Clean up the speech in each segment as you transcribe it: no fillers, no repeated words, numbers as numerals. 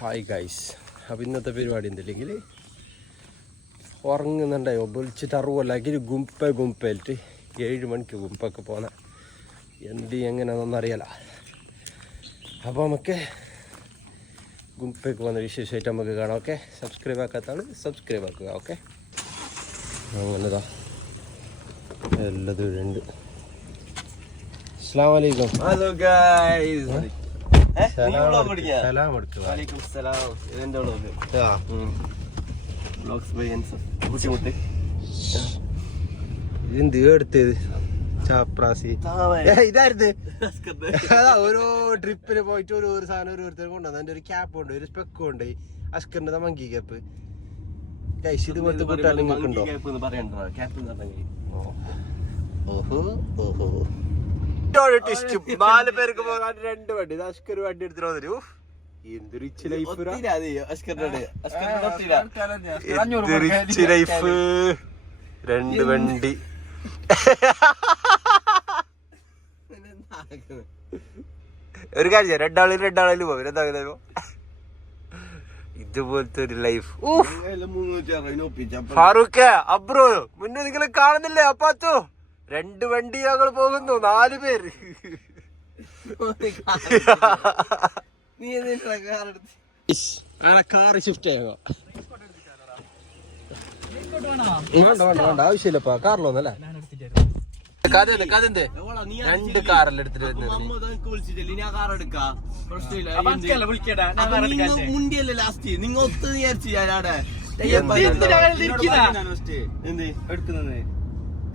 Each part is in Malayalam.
Hi guys. അപ്പം ഇന്നത്തെ പരിപാടി എന്തില്ലെങ്കിൽ ഉറങ്ങുന്നുണ്ടായോ വിളിച്ചിട്ട് അറിവില്ലെങ്കിൽ ഗുമ്പയിലിട്ട് 7 മണിക്ക് ഗുമ്പൊക്കെ പോകുന്ന എങ്ങനെയാണെന്നൊന്നും അറിയാല. അപ്പോൾ നമുക്ക് ഗുമ്പയ്ക്ക് പോകുന്ന വിശേഷമായിട്ട് നമുക്ക് കാണാം. ഓക്കെ, സബ്സ്ക്രൈബ് ആക്കാത്താണ് സബ്സ്ക്രൈബ് ആക്കുക. ഓക്കെ, അങ്ങനെതാ എല്ലാതും ഉണ്ട്. അസ്സലാമു അലൈക്കും. Hello guys. സലാം എടുക്കുക. വലൈക്കും സലാം. ഇതെന്റെ ബുദ്ധിമുട്ട് എന്ത് എടുത്തത് ചാപ്രാസി ഇതായിരുന്നു. അതാ ഓരോ ട്രിപ്പിന് പോയിട്ട് ഒരു സാധനം ഓരോരുത്തർ കൊണ്ടുവന്നു. എൻ്റെ ഒരു ക്യാപ്പ് ഉണ്ട്, ഒരു സ്പെക്കും ഉണ്ട്, അസ്കറിന്റെ മങ്കി ക്യാപ്പ്. കൈസ് ഇതുപോലത്തെ കൂട്ടാൻ നിങ്ങൾക്ക് ഉണ്ടോ? ഓഹോ ഓഹോ 4 പേർക്ക് പോകാൻ 2 വണ്ടി. അസ്കർ വണ്ടി എടുത്തിട്ട് വന്നു. എന്തൊരു ലൈഫ്, 2 വണ്ടി. ഒരു കാര്യം, രണ്ടാളിൽ പോകും. എന്താ ഇതുപോലത്തെ ഒരു ലൈഫ്. ഫാറൂഖ് അബ്രോ മുന്നേ നിങ്ങൾ കാണുന്നില്ലേ? അപ്പാത്തോ 2 വണ്ടി ഞങ്ങൾ പോകുന്നു, 4 പേര്. കാർ ഷിഫ്റ്റ് ആയോ? വേണ്ട ആവശ്യമില്ലപ്പാ, കാറിലൊന്നല്ലേ. കഥ 2 കാറല്ലേ എടുത്തിട്ട് വരുന്നത്.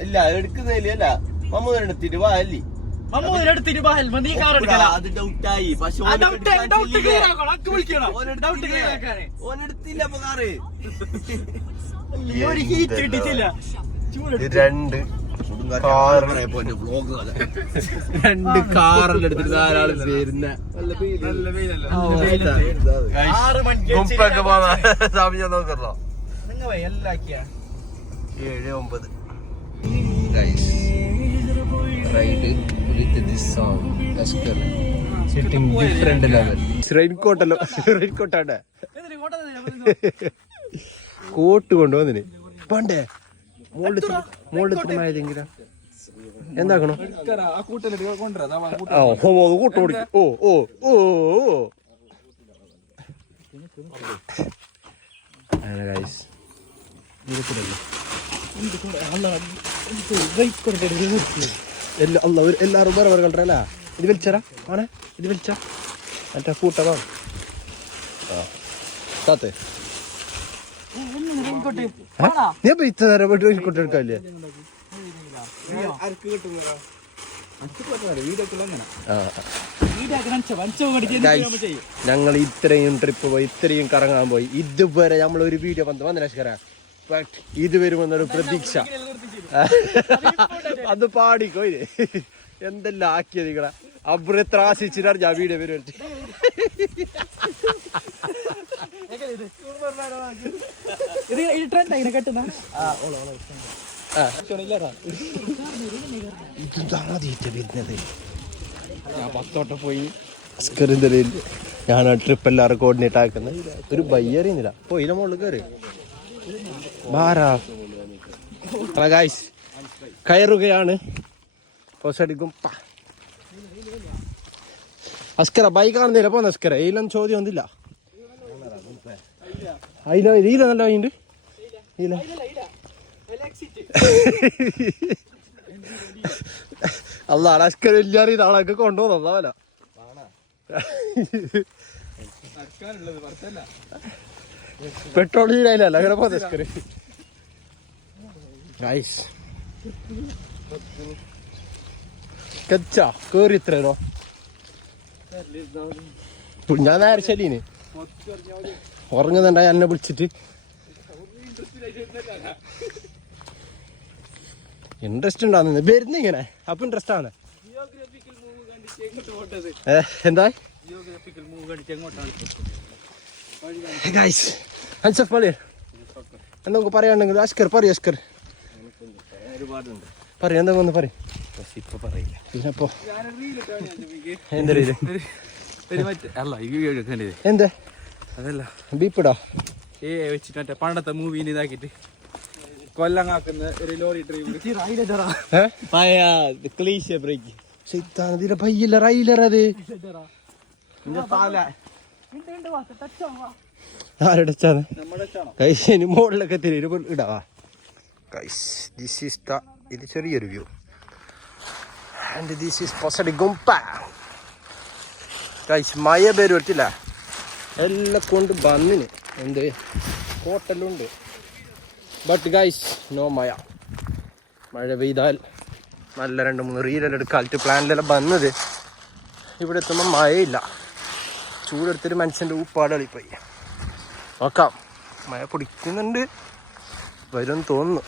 ഇല്ല എടുക്കുന്നില്ല, മമ്മൂദ് എടുത്തിട്ട് വാ അല്ലേ. അത് ഡൗട്ടായി. പക്ഷെ ഓനെടുത്തില്ല അപ്പൊ കാറ്. 2 കാറെല്ലാം എടുത്തിട്ട് ധാരാളം പേരുന്ന ഗുമ്പൊക്കെ പോന്ന സമയം നോക്കല്ലോ. 7-9 ride with this song. Sitting different level. റെയിൻകോട്ടല്ലോ, റെയിൻകോട്ടാണ്. കോട്ട് കൊണ്ടുവന്നിന് പണ്ടേ മോളിലെങ്കിലും എന്താക്കണോ? കൂട്ട് കൊടുക്കും. ഓ അങ്ങനെ ഗൈസ് എല്ലാരും വേറെ വേറെ കളറല്ല. ഇത് വലിച്ചറാ ആണേ, ഇത് വലിച്ച മറ്റേ കൂട്ടവാ താത്തേ. നീ അപ്പൊ ഇത്ര നേരം പോയിട്ട് റെയിൻകോട്ട് എടുക്കാല്ലേ? ഞങ്ങൾ ഇത്രയും ട്രിപ്പ് പോയി, ഇത്രയും കറങ്ങാൻ പോയി, ഇതുവരെ നമ്മളൊരു വീഡിയോ വന്നില്ല. ഇത് വരുമെന്നൊരു പ്രതീക്ഷ. അത് പാടിക്കോയില്ലേ എന്തെല്ലാം ആക്കിയത് നിങ്ങളെ. അബ്ര എത്ര ആശിച്ചിട്ടാണ് ഞാൻ വീഡിയോ വരും. ഞാൻ 10 പോയി അസ്കറിന്റെ ഞാൻ ആ ട്രിപ്പ് എല്ലാവരും കോർഡിനേറ്റ് ആക്കുന്നത്. ഒരു ബയ്യറിയുന്നില്ല, പോയില്ല മുകളിൽ കയറി ബാരാ ഗൈസ്. കയറുകയാണ്. പോസടിക്കും അസ്കര ബൈക്ക് കാണുന്നില്ല പോന്ന അസ്കര. ഇതിലൊന്നും ചോദ്യം ഒന്നില്ല. ഇതില നല്ല വൈണ്ട് അല്ല അസ്കര ഇല്ലാറിയ ആളൊക്കെ കൊണ്ടുപോകുന്നല്ല. പെട്രോൾ തീരായില്ല അങ്ങനെ പോന്ന അസ്കര. ഗൈസ് കച്ചാ കേറി ഇത്രയോ ഞാൻ നേരെ ശരീന് ഉറങ്ങുന്നുണ്ടായി എന്നെ വിളിച്ചിട്ട്. ഇൻട്രസ്റ്റ് ഉണ്ടാകുന്ന വരുന്ന ഇങ്ങനെ അപ്പൊ ഇൻട്രസ്റ്റ് ആണ്. എന്താ എന്തൊക്കെ പറയാണ്ടെങ്കിൽ അസ്കർ പറയൂ. അസ്കർ പറയൂ, എന്തെങ്കിലും ഒന്ന് പറയും. പിന്നെപ്പോ എന്താ എന്താ അതല്ല ബീപ്പിടാ വെച്ചിട്ട് മറ്റേ പണ്ടത്തെ മൂവിന് ഇതാക്കിട്ട് കൊല്ലം കാക്കുന്ന ഒരു ലോറി ഡ്രൈവർ ഭയ്യല്ല റൈലർ അത് ആരടച്ചാണ് കൈശന് മോളിലൊക്കെ തിരി ഇടാവാ കൈസ് ദിസ് ഈസ് ദ ഇത് ചെറിയൊരു വ്യൂ ആൻഡ് ദിസ് ഈസ് പൊസടി ഗുംപ കൈസ് മഴ പേര് പറ്റില്ല എല്ലാം കൊണ്ട് വന്നിന് എന്ത് ഹോട്ടലുണ്ട് ബട്ട് ഗൈസ് നോ മഴ പെയ്താൽ നല്ല 2-3 റീലെല്ലാം എടുക്കാലിട്ട് പ്ലാനിലെല്ലാം വന്നത് ഇവിടെ എത്തുമ്പോൾ മഴയില്ല ചൂടെടുത്തൊരു മനുഷ്യൻ്റെ ഉപ്പാടളിപ്പോയി നോക്കാം മഴ പൊടിക്കുന്നുണ്ട് വരും തോന്നുന്നു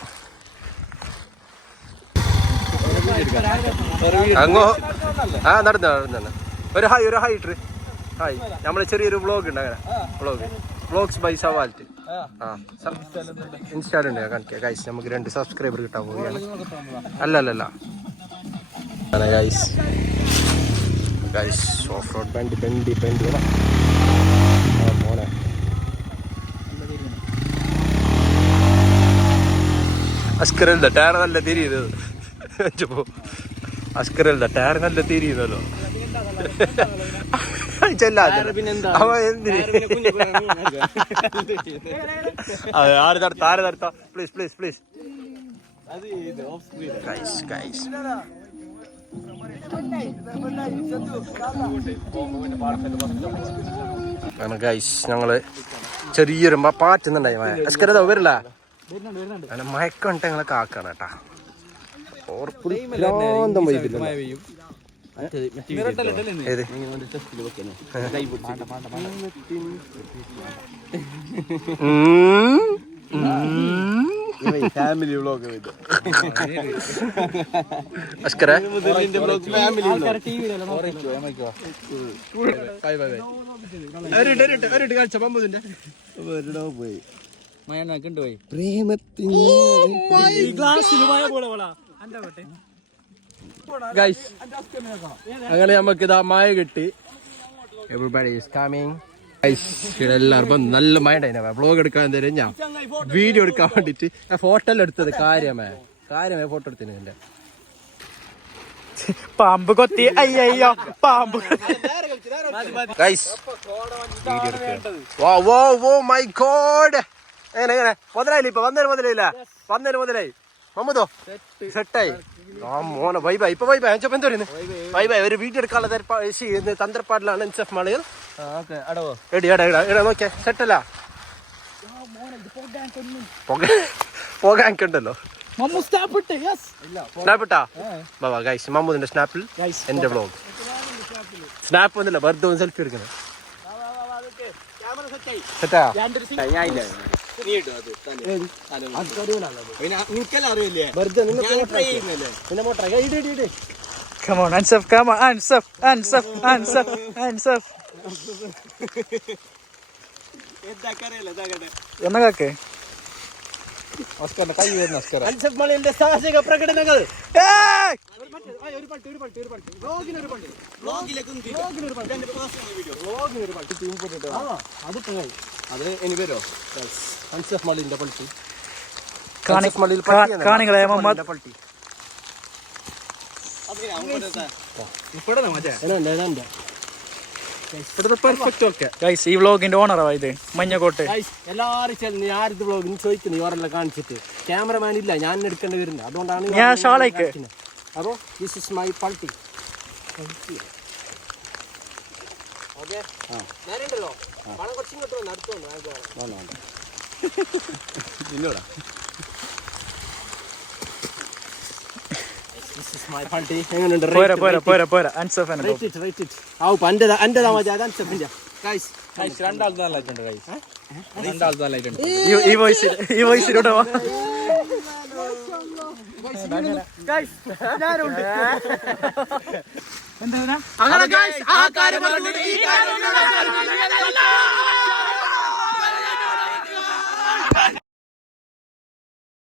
അങ്ങോ നടന്നു ഒരു ഹായ് ഇട്ട് ഹായ് നമ്മളെ ചെറിയൊരു വ്ളോഗ് ഉണ്ട് അങ്ങനെ വ്ളോഗ്സ് ബൈ സവാൽറ്റ് ഇൻസ്റ്റാളുണ്ട് കാണിക്കാം ഗൈസ് നമുക്ക് 2 സബ്സ്ക്രൈബർ കിട്ടാൻ പോവുകയാണ് അല്ല ഗൈസ് ഓഫ് റോഡ് ബണ്ടി മോനെ അസ്കരല്ല ടയർ നല്ല തിരിയുന്നത് അസ്കരല്ല ടയർ നല്ല തിരിയുന്നല്ലോ പ്ലീസ് ഗൈസ് ഞങ്ങള് ചെറിയൊരു പാറ്റുന്നുണ്ടായി അസ്കരത വരില്ല മയക്കണ്ട ഞങ്ങളെ കാക്കാണ് കേട്ടാ ഓർപ്പുരാന്തം വൈകില്ല ഫാമിലി വ്ളോഗ് അസ്കര പോയി അങ്ങനെ നമുക്ക് ഇതാ മഴ കിട്ടി എവരിബഡി ഈസ് കമ്മിങ് എല്ലാവർക്കും നല്ല മഴ ഉണ്ടായി വ്ളോഗ് എടുക്കാൻ തരും ഞാൻ വീഡിയോ എടുക്കാൻ വേണ്ടിട്ട് ഫോട്ടോ എടുത്തത് കാര്യമായ ഫോട്ടോ എടുത്തിന് എന്റെ പാമ്പ് കൊത്തി അയ്യോ പാമ്പ് മൈ ഗോഡ് എങ്ങനെ മുതലായില്ല ഇപ്പൊ വന്നേര് മുതലായി മമ്മൂതോ സെറ്റായി ആ മോനെ ബൈ ഇപ്പൊ ബൈ എന്തോ ബൈ ഒരു വീഡിയോ എടുക്കാനുള്ള തന്ത്രപ്പാടിലാണ് ഇൻസഫ് മാളികൾ എടാ നോക്കിയാ സെറ്റല്ല പോകാനുണ്ടല്ലോ സ്നാപ്പിട്ടാ ബാബാ ഗൈസ് മമ്മൂദിന്റെ സ്നാപ്പിൽ എന്റെ വ്ളോഗ് സ്നാപ്പ് ഒന്നുമില്ല വെറുതെ സെൽഫി എടുക്കുന്നത് സെറ്റാ Come on, hands up. എന്നൊക്കെ കൈ വരുന്ന സാഹസിക പ്രകടനങ്ങൾ അത് ഇനി വരോ അൻസഫ് മള്ളിന്റെ പൾട്ടി കാണികളെ മുഹമ്മദ് ഈ വ്ളോഗിന്റെ ഓണറാ ഇത് മഞ്ഞക്കോട്ട് എല്ലാരും ചെന്ന് ആരുടെ വ്ളോഗ് ചോദിക്കുന്നു ഇവരെല്ലാം കാണിച്ചിട്ട് ക്യാമറമാൻ ഇല്ല ഞാൻ എടുക്കേണ്ടി വരുന്നത് അതുകൊണ്ടാണ് ഞാൻ ഷാളേക്ക് അപ്പോ ദിസ് ഇസ് മൈ പൾട്ടി ഞാനുണ്ടല്ലോ പണം കുറച്ചിങ്ങോട്ട് വന്ന് അടുത്തോണ്ട് ഇല്ലടാ പോരാ അൻസഫ് ഈ വോയിസിലൂടെ എന്താ